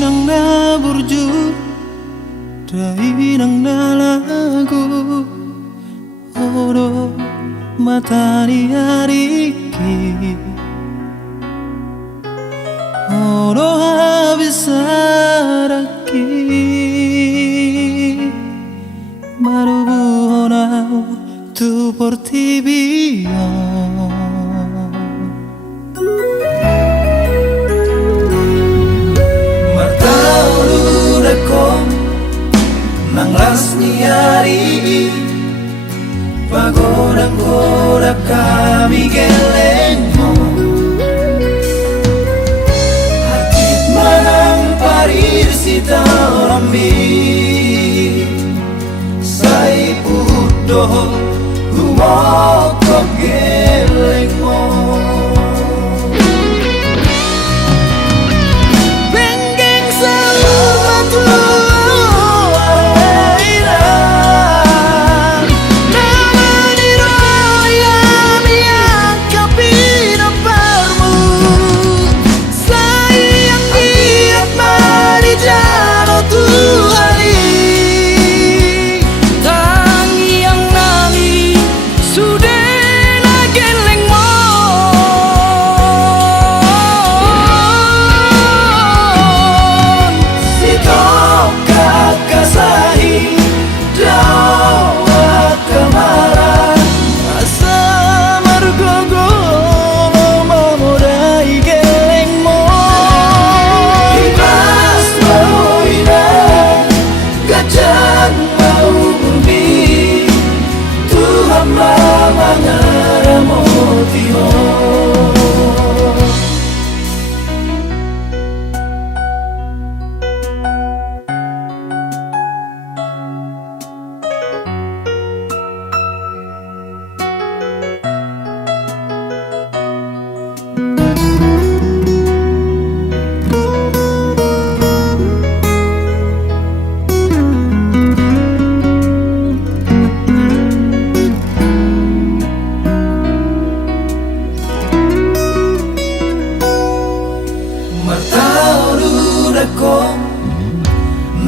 nang na burju dai nang na lagu oro matani ariki oro habisaraki marubu honau tu por ti via nang lasniari pagoda-goda kami gelengmo hatit manang parir sita rambi sai pudo humoko gelengmo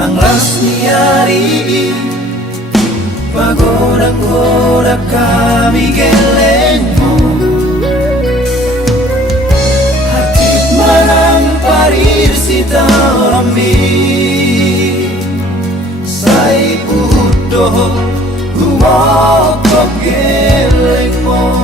nang lasniari pagoda-goda kami gelengmo hatit manang parir sita rambi sai pudo humoko gelengmo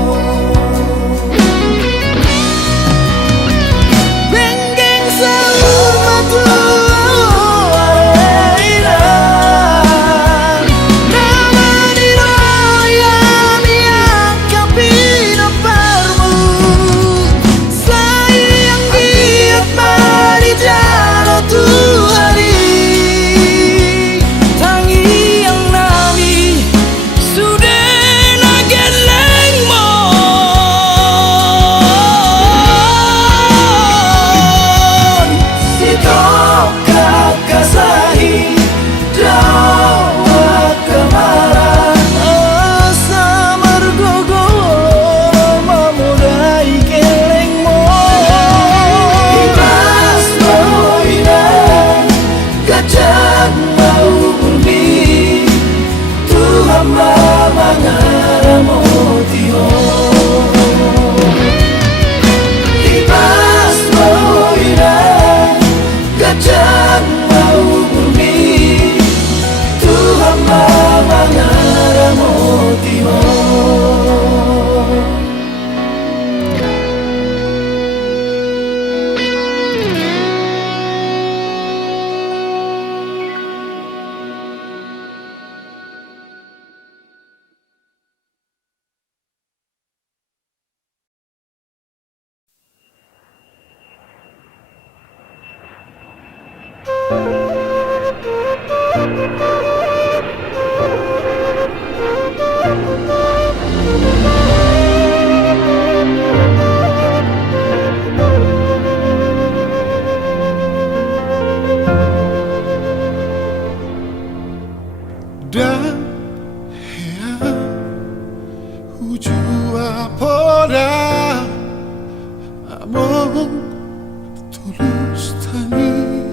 tulus tani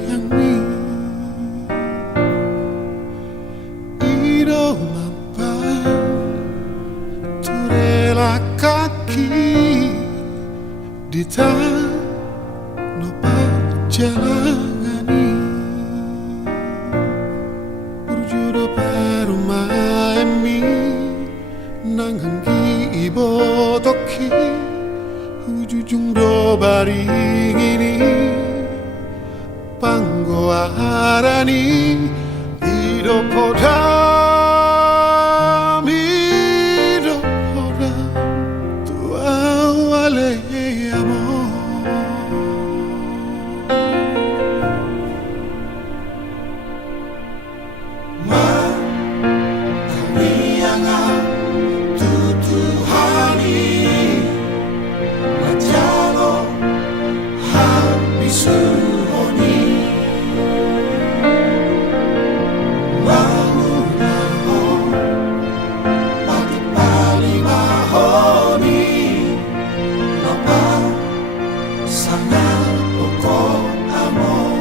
yang arani idopodam tu awale amor. Ma kami yang tutuhani majalo habisuhoni bangunaho pagpali mahoni napa sangat pokok amor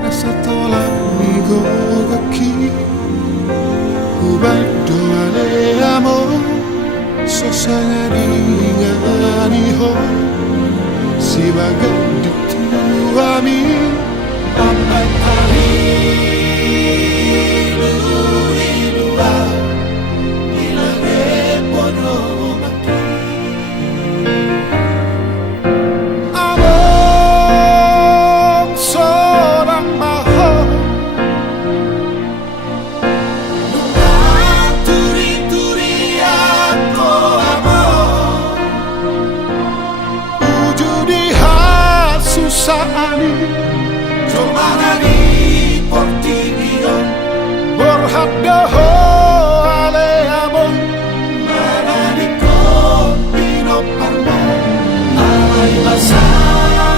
nasa tolak migo gaki ubay doale amor sosangani ho si bagandito ami amay haliluwa ilage pono maki amor seorang mahal turi-turi ako amor ujudi hasusani Jomanani portibio borhaddaho ale amor manani ko pinoparmo ay basado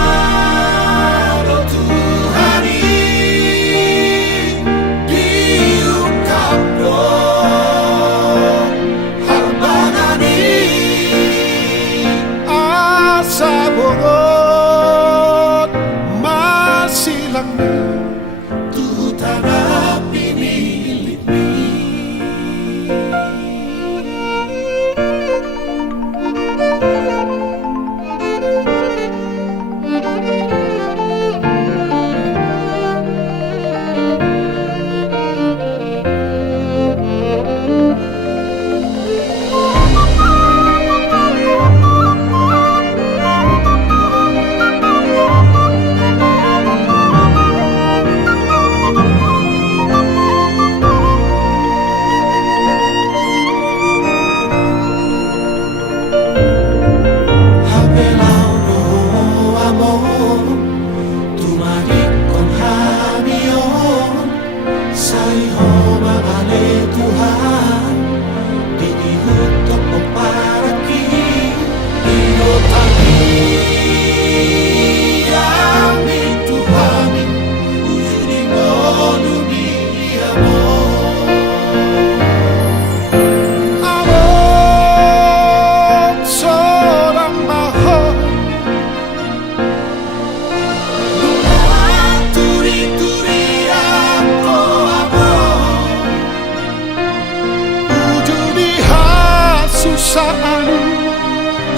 Tuhani diukapdo harbanani asa bogot masilang tutana pinilit mi.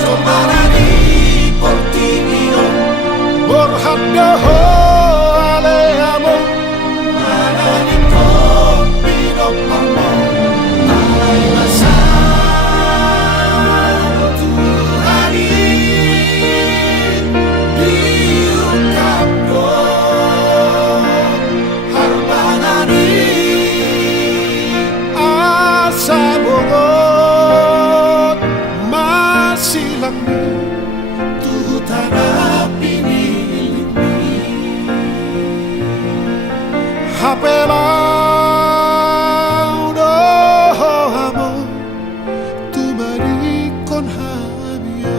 Jomanani portibio borhaddaho ale amor manani ko pinoparmo ay basado Tuhani diukapdo harbanani asa bogot masilang tutana pinilit mi hapelau doho amor tu marikon habio.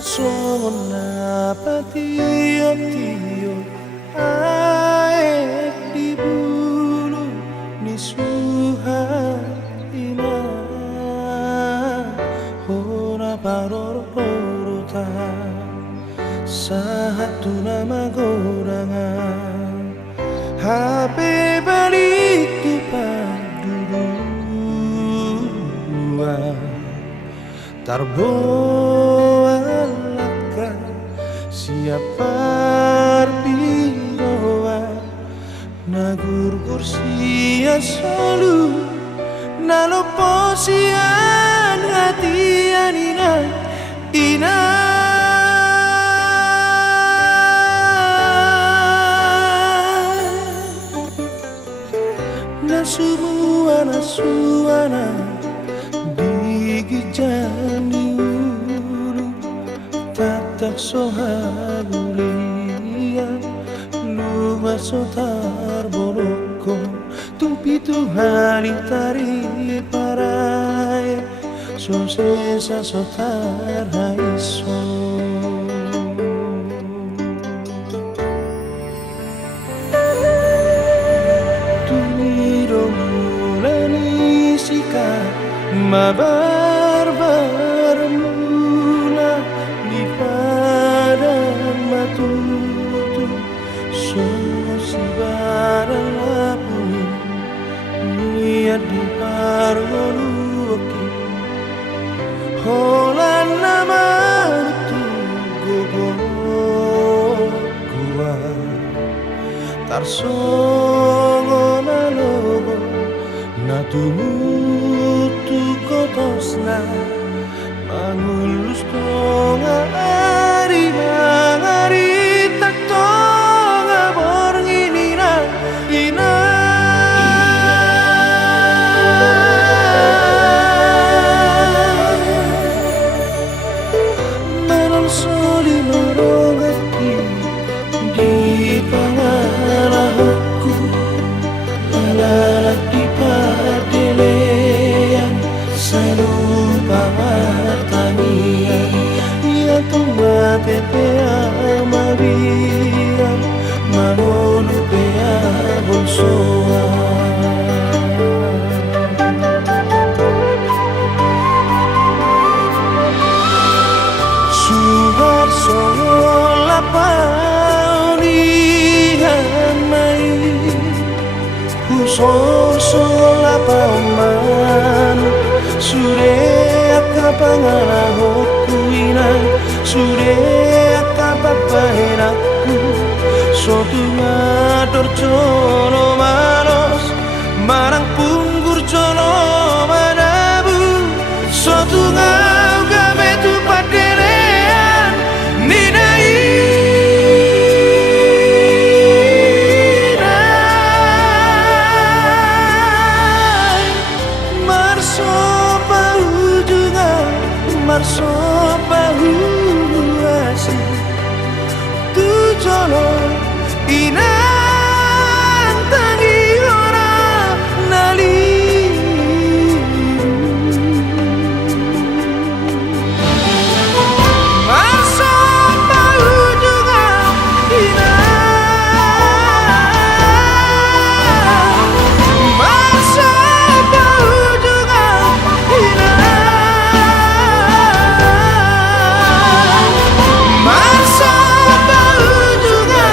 Tarsona patio-tio aek di bulu ni suhaina hora parorota satu nama gorangan HP balik tu paduluan tarboalaka siapa piroa nagur kursia solu nalo posian hatian ina nasuana digijani ulu tatak sohagulia luma sotar boroko tumpi tuhani tari parai so sesa sotar haiso mabar-bar mula di padang matutu semua si barang lapuni niat di pargoluaki holan nama itu gogo gua tarsongo nalogo natumutu kotosna mangulus tonga ari mangari tak tonga bornginina ina manon soli marongaki di pangalahku lalak di padelean saya lupa martania ia tumba tepea mabia manonu pea bolsoa Suharso lapaunihan mai Sosol pauman sure akapangalahokkuinan sure akapapahenakku sotu ngador jono malos marang punggur jono madabu sotu ngau gabe tu paderean ninai marso bahu asih tujono inang tangi ora nali marso bahu juga inang marso bahu juga inang Marsa baru juga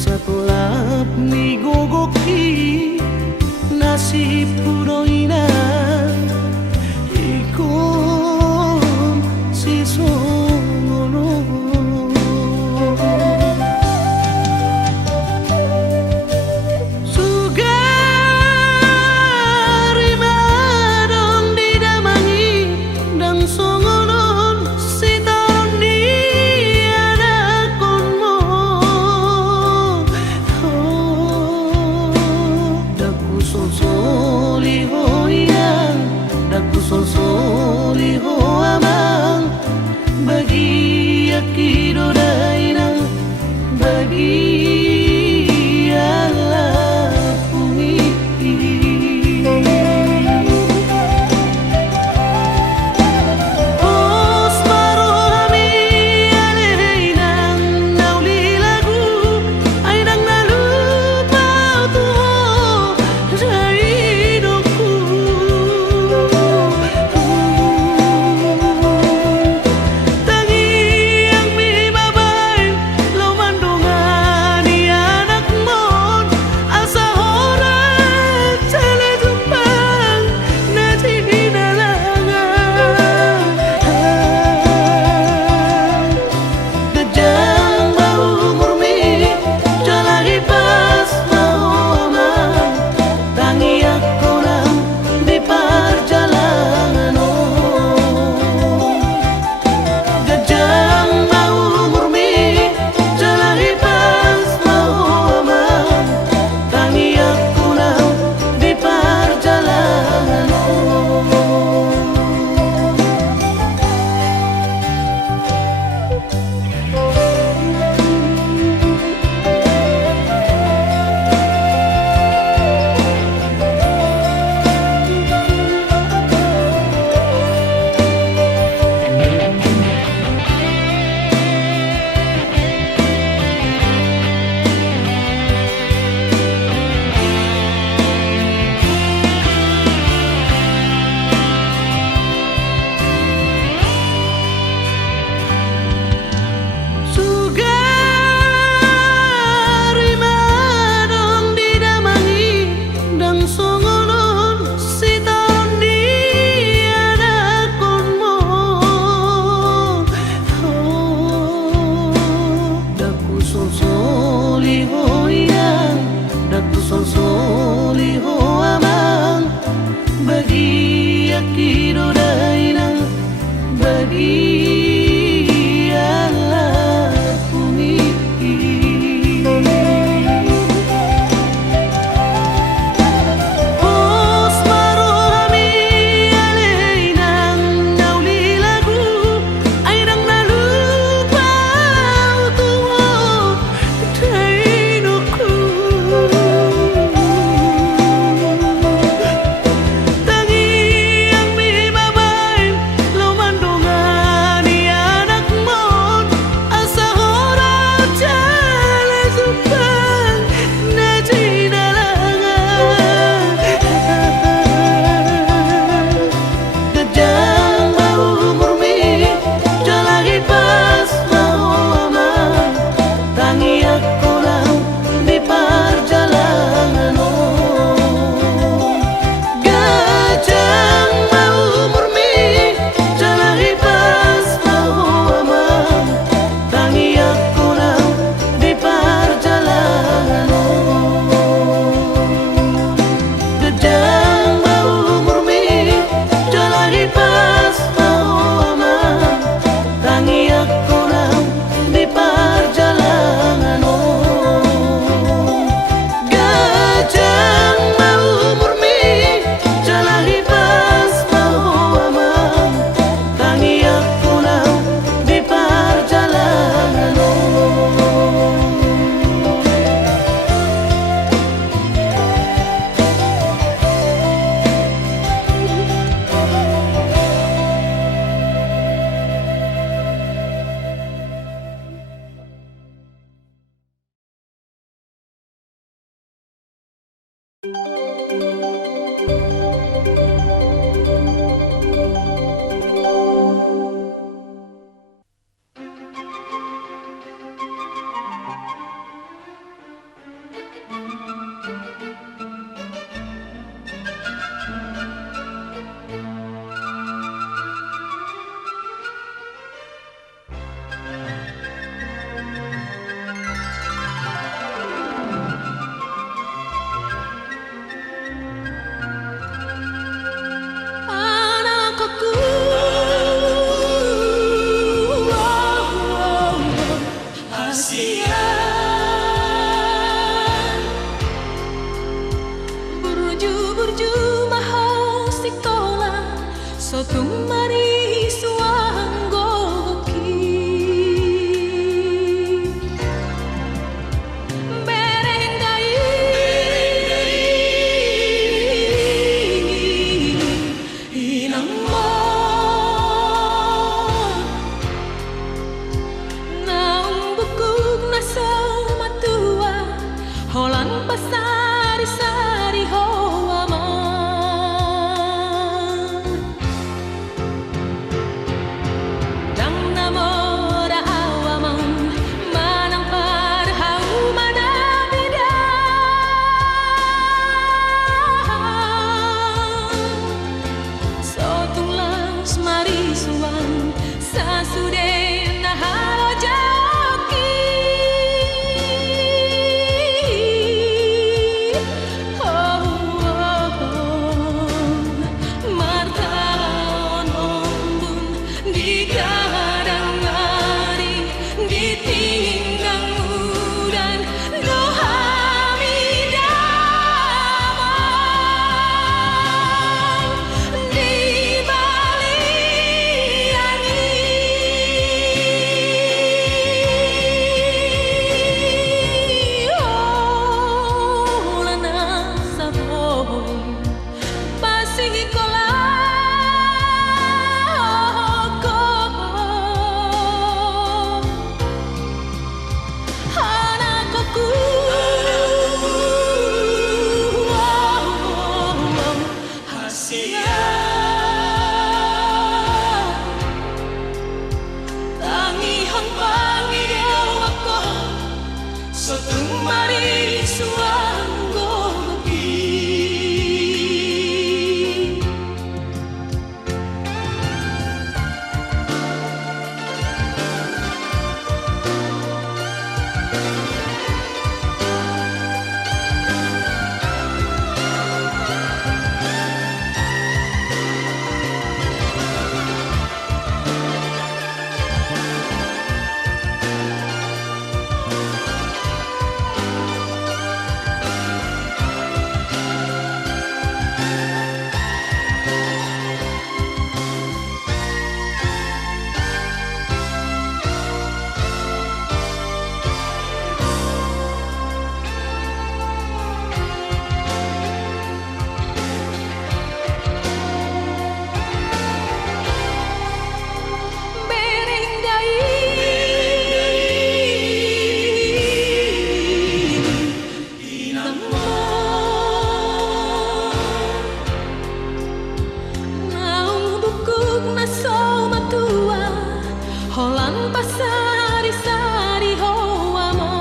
Satulap ni gogoki nasib puroina ikon si songono sugari madong didamangi dang songonon si taon di adakonmo soli hoyang daku soli ho amang bagi akido dainang bagi Allah bumi os marohami aleinang nauli lagu ainang nalupa tuho soli ho amang bagi akido dainang bagi Allah bumi os marohami aleinang nauli lagu ainang nalupa tuho dainoku di perjalanan Mari suanggo Holan pasari-sari hoama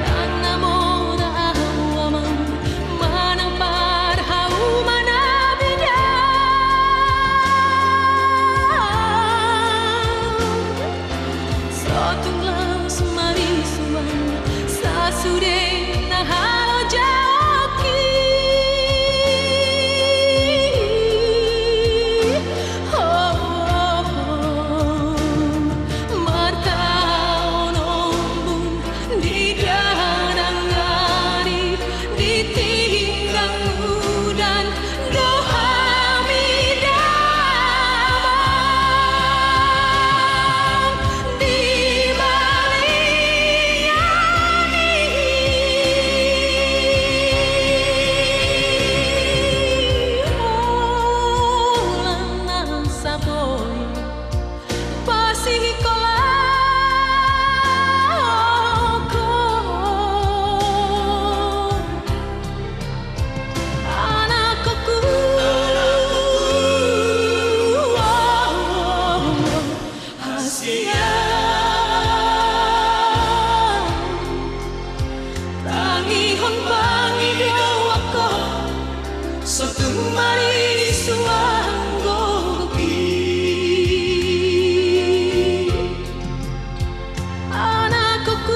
Dan namoda hoama Manang parhau manabinya Sotunglah sumari suang Sasude nahalo jaoki Mari suanggo anakku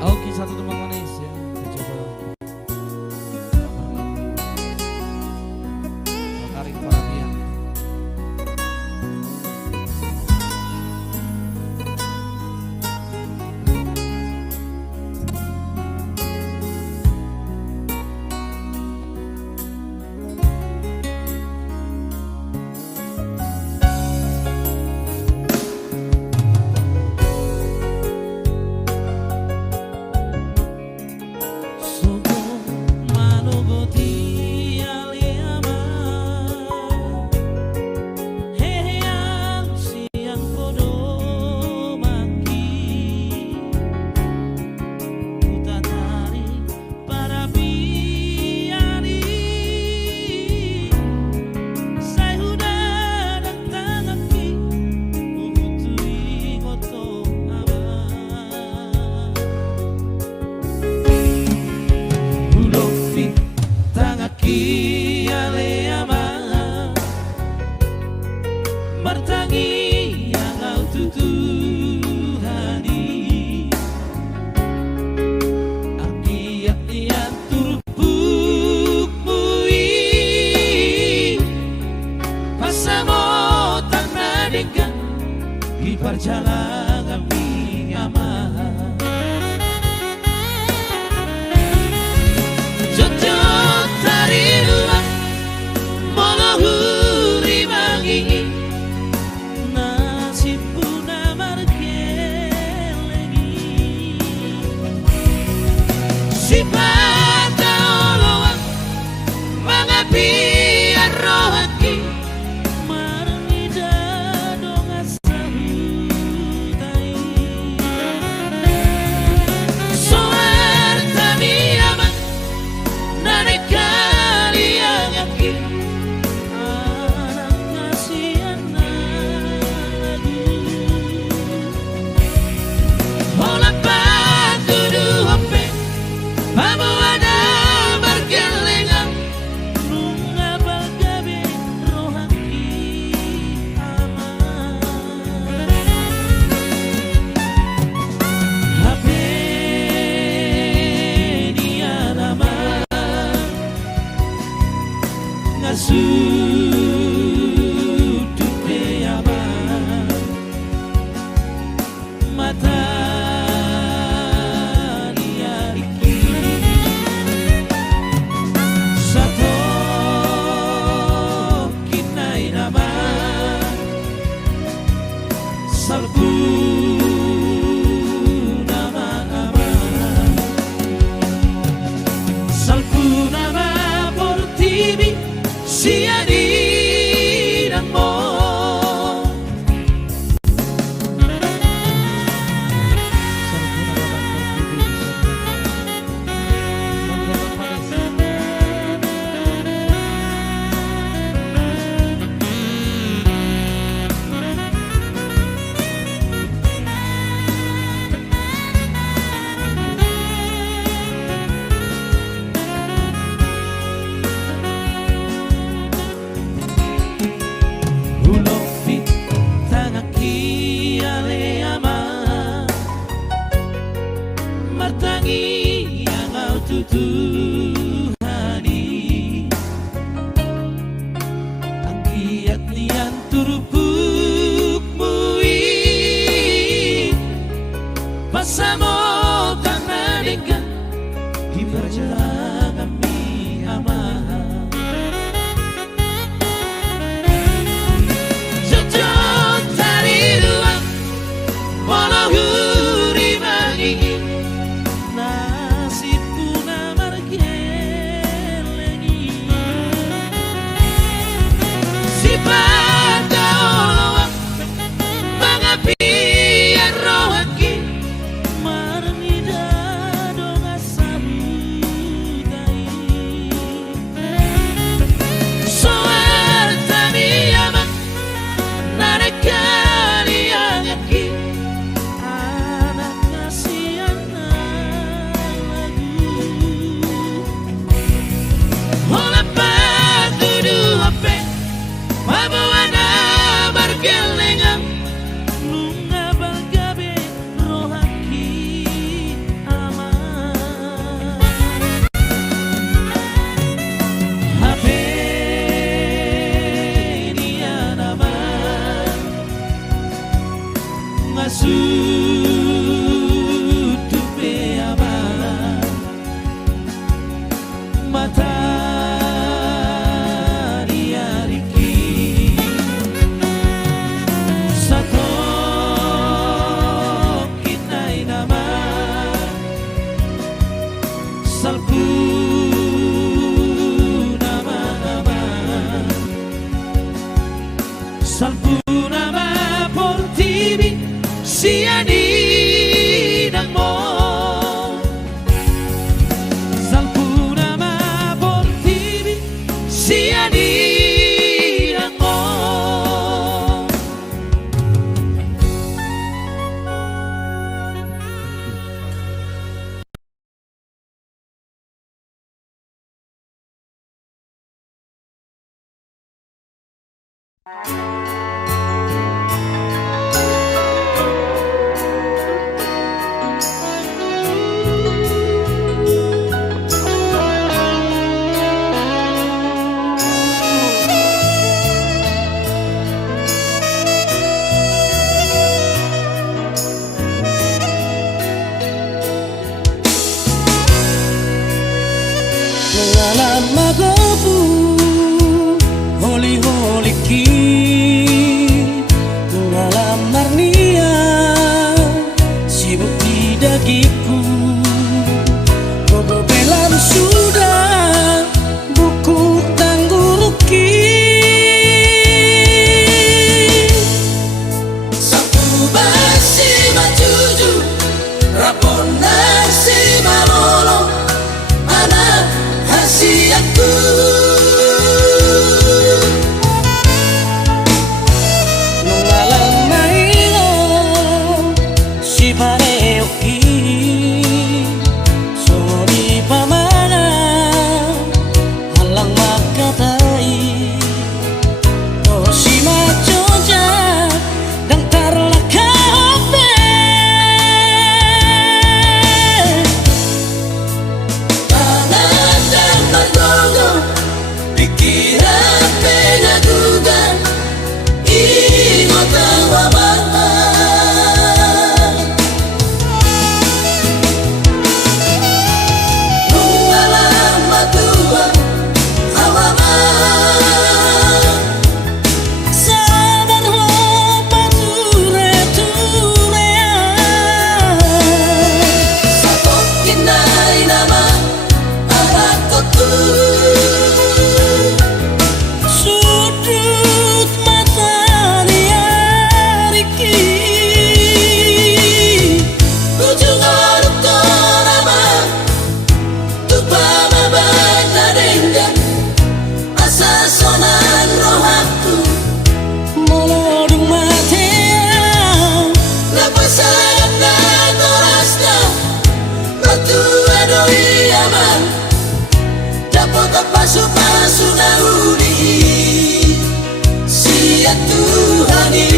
Oke, satu teman manis ya, kita coba menarik perhatian. Martangi yang kau tutuhani Aki yang turupuk mui Pasamo tak nadikan di perjalanan aman Jojo tariru sifat Allah mengapian rohaki marida dong asahutai soerta niaman nane kalian yakin anak kasihan lagi hola patu du hope Vamos a dar bergelengan Nunga balgabe rohaki aman Hape dia nama Ngasuh dupe aman Mata salbu nama portivi sia di namo martangi yang kau tutuhani angkiat nian turupuk mui pasamo karena dengan di perjalanan kami aman jujur dari luar walau huri mangi pada Allah mengapian rohaki marnida dong asahutai soerta niaman nane kalian yakin anak kasihan lagi hola patu du hope Pabuana bergelengan Nunga balgabe rohaki aman Hape dia nama Ngasuh dupe aman Mata salbu nama portivi sia di namo salbu nama portivi sia di namo Ngalam magobu holi ki ngalam marnia sibuk di dagiku bobo pikiran pengagugan ingatan wabah mengalam matua awama Saban hopa ture-turea Sakot kinay nama anak kotu Sudut mata dia Riki ujung aruk korama tupa mabay na denggan asa sonan rohaku Molodong matea napasayang na toras na batu adoi aman dapat pasu-pasu na uli siya Tuhani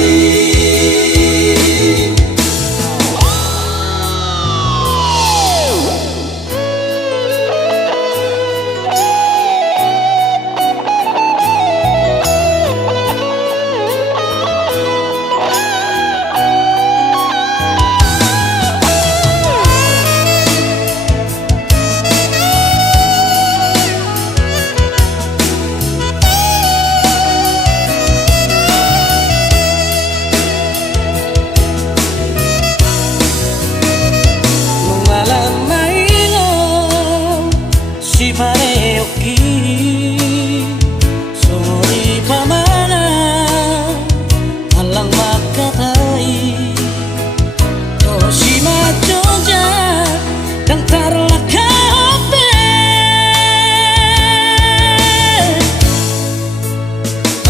Mengalam maingom si pareoki Suri pamana halang makatai Toshima Jogja dan tarlaka hope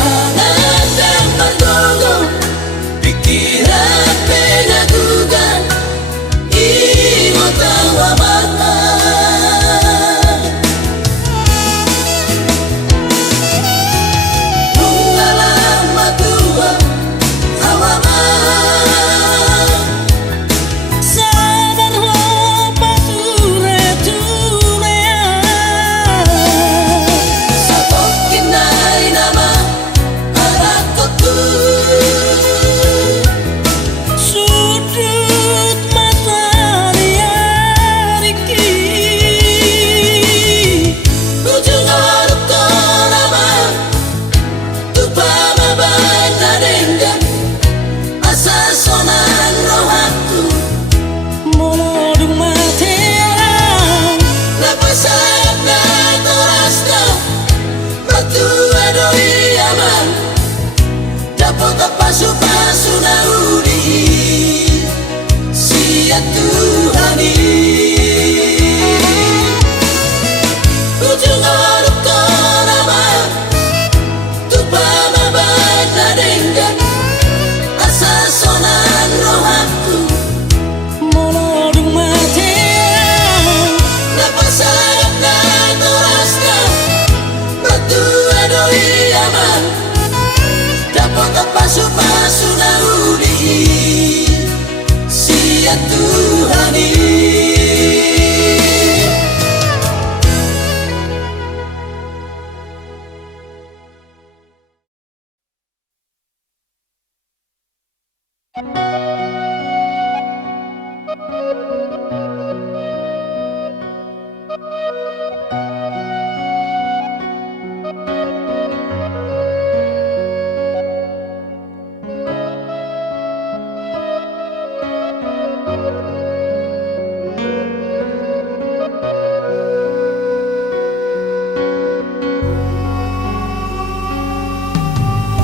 Anandang margogo pikiran pengagugan ingatan wabah mengalam matua awama Saban hopa ture-turea sakot kinay nama anak kotu Sudut mata dia Riki ujung aruk korama tupa mabay na denggan asa sonan rohaku Molodong matea napasayang na toras na batu adoi aman dapat pasu-pasu na uli siya Tuhani ujung aruk korama tupa mabay na denggan asa sonan rohaku Molodong matea napasayang na toras na batu adoi aman dapat pasu-pasu na uli siya Tuhani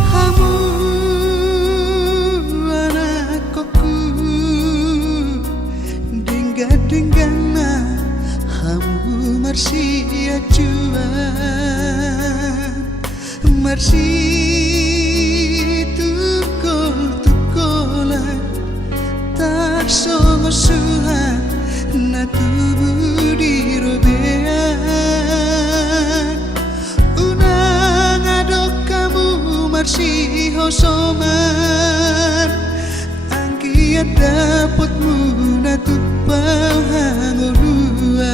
Hamu anak koku dengga-denggana hamu marsia juan marsi tukol-tukolan tak songosuhan na tubuh di robean unang adok kamu marsi hosoman angkiat dapatmu na tupau hangoluan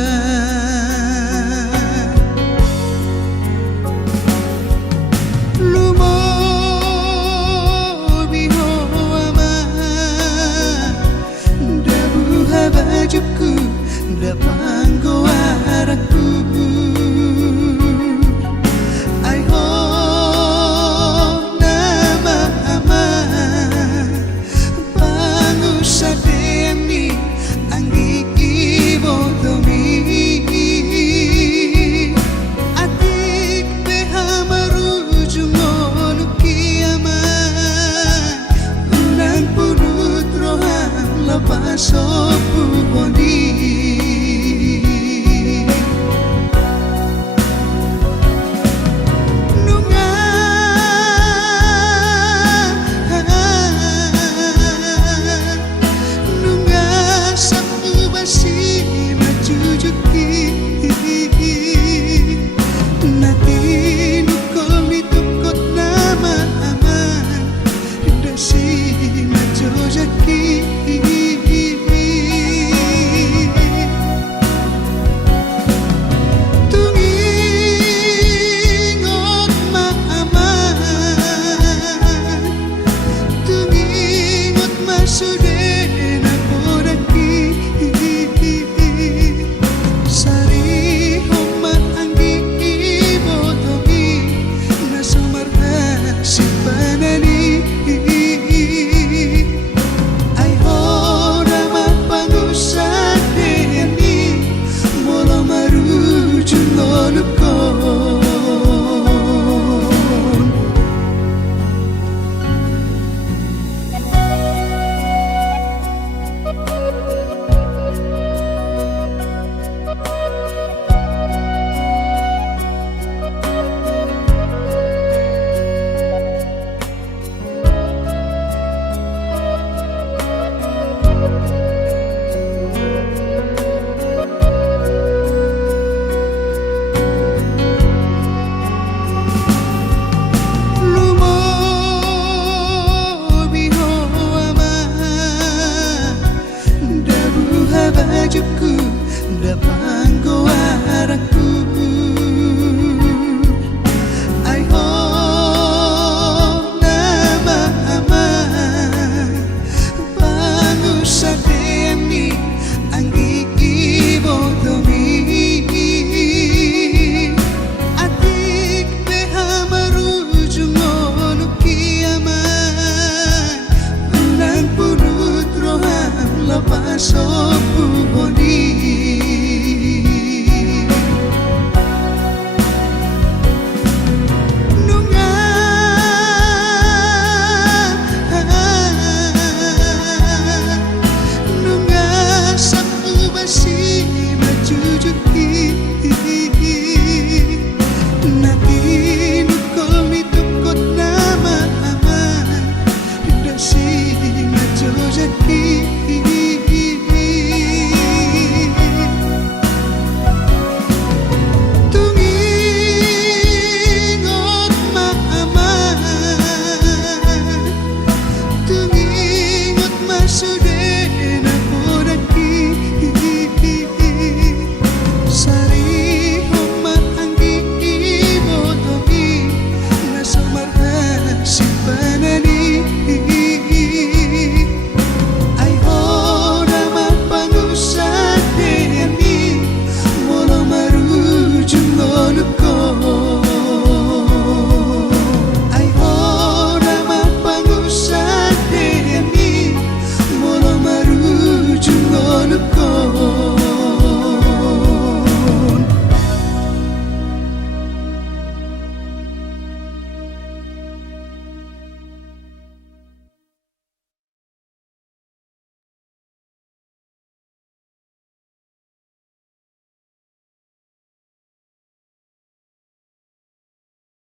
wujud loluk ko